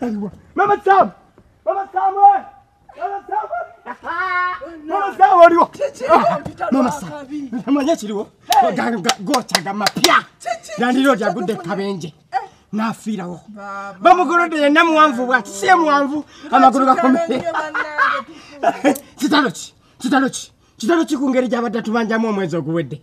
Mama Sam! Mama Sam! Mama Sam, what do you? Mama Sam, manya chiriwo. Gochaga mapya. Nandiro jagude kabenje. Nafirawo. Bamugorode yenda muwanvu bwati, sie muwanvu amaguru gakomeye. Kitalochi kungeri jabadde tubanjamu omwezi oguwedde.